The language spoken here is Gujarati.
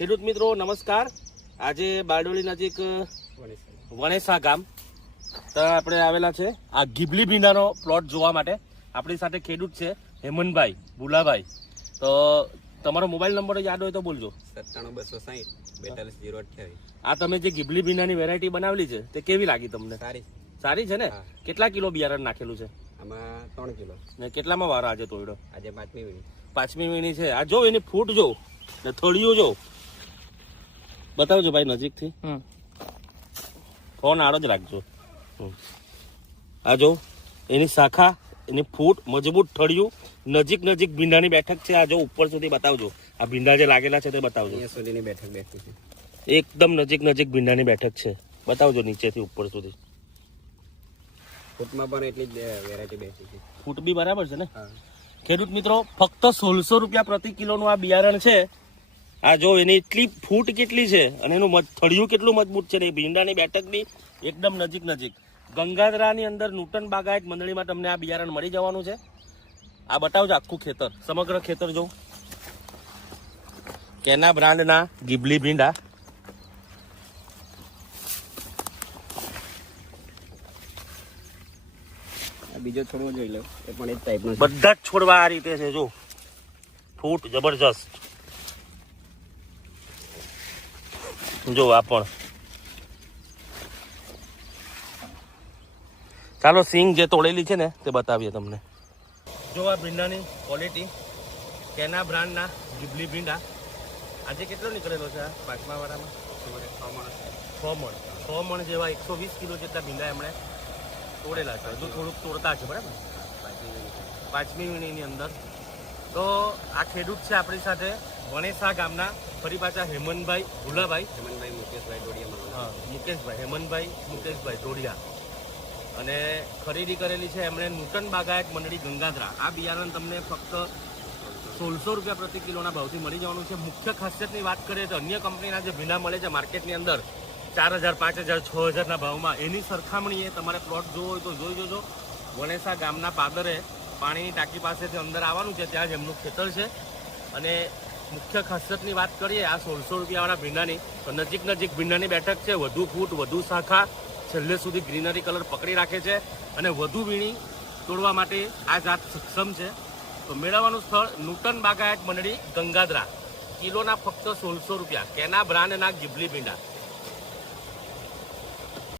ખેડૂત મિત્રો નમસ્કાર. આજે બારડોલી નજીક વણેસા ગામ ત્યાં આપણે આવેલા છે આ ગીબલી ભીંડાનો પ્લોટ જોવા માટે. આપણી સાથે ખેડૂત છે હેમંતભાઈ ભુલાભાઈ. તો તમારો મોબાઈલ નંબર યાદ હોય તો બોલજો. 97 આ તમે જે ગીબલી ભીંડાની વેરાયટી બનાવેલી છે તે કેવી લાગી તમને? સારી છે ને? કેટલા કિલો બિયારણ નાખેલું છે? આમાં 3 કિલો. ને કેટલામાં વારો આજે તોડ્યો? આજે 5મી વીણી. 5મી વીણી છે. આ જો એની ફૂટ જો ને થળિયું જો, બતાવજો ભાઈ નજીકથી. ફોન આડો જ રાખજો. આ જો એની શાખા, એની ફૂટ, મજબૂત થળિયું, નજીક ભીંડાની બેઠક છે. આ જો ઉપર સુધી બતાવજો. આ ભીંડા જે લાગેલા છે તે બતાવજો. અહીંયા સુધીની બેઠક બેઠી છે. એકદમ નજીક ભીંડાની બેઠક છે. બતાવજો નીચેથી ઉપર સુધી. ફૂટમાં પણ એટલી જ વેરાયટી બેઠી છે. ફૂટ બી બરાબર છે ને? ખેડૂત મિત્રો ફક્ત 1600 રૂપિયા પ્રતિ કિલોનું આ બિયારણ છે. આ જો એની એટલી ફૂટ કેટલી છે અને એનું થળિયું કેટલું મજબૂત છે ને ભીંડાની બેઠક બી એકદમ નજીક. ગંગાધરાની અંદર નૂતન બાગાયત મંડળીમાં તમને આ બિયારણ મળી જવાનું છે. આ બતાવજો આખું ખેતર, સમગ્ર ખેતર જો. કેના બ્રાન્ડના ગીબલી ભીંડા. બીજો છોડવો જોઈ લો, એ પણ એ જ ટાઈપનો છે. બધા જ છોડવા આ રીતે છે જો. ફૂટ જબરજસ્ત જો. આ પણ ચાલો સિંગ જે તોડેલી છે ને તે બતાવીએ તમને. જો આ ભીંડાની ક્વોલિટી, કેના બ્રાન્ડના ગીબલી ભીંડા. આજે કેટલો નીકળેલો છે આ 5મા વાળામાં? 6 મણ જેવા 120 કિલો જેટલા ભીંડા એમણે તોડેલા છે. હજુ થોડુંક તોડતા છે બરાબર. 5મી વીણીની અંદર. તો આ ખેડૂત છે આપણી સાથે વણેસા ગામના. ફરી પાછા હેમંતભાઈ ભુલાભાઈ, મુકેશભાઈ ડોડિયા. હા મુકેશભાઈ, હેમંતભાઈ મુકેશભાઈ ડોડિયા. અને ખરીદી કરેલી છે એમણે નૂતન બાગાયત મંડળી ગંગાધરા. આ બિયારણ તમને ફક્ત 1600 રૂપિયા પ્રતિ કિલોના ભાવથી મળી જવાનું છે. મુખ્ય ખાસિયતની વાત કરીએ તો અન્ય કંપનીના જે ભીંડા મળે છે માર્કેટની અંદર 4000, 5000, 6000ના ભાવમાં, એની સરખામણીએ તમારે પ્લોટ જોવો હોય તો જોઈ જોજો. વણેસા ગામના પાદરે પાણીની ટાંકી પાસેથી અંદર આવવાનું છે, ત્યાં જ એમનું ખેતર છે. અને મુખ્ય ખાસિયતની વાત કરીએ આ 1600 રૂપિયાવાળા ભીંડાની, તો નજીક ભીંડાની બેઠક છે. વધુ ફૂટ, વધુ શાખા, છેલ્લે સુધી ગ્રીનરી કલર પકડી રાખે છે અને વધુ વીણી તોડવા માટે આ જાત સક્ષમ છે. તો મેળવવાનું સ્થળ નૂતન બાગાયત મંડળી ગંગાધરા. કિલોના ફક્ત 1600 રૂપિયા. કેના બ્રાન્ડના ગીબલી ભીંડા.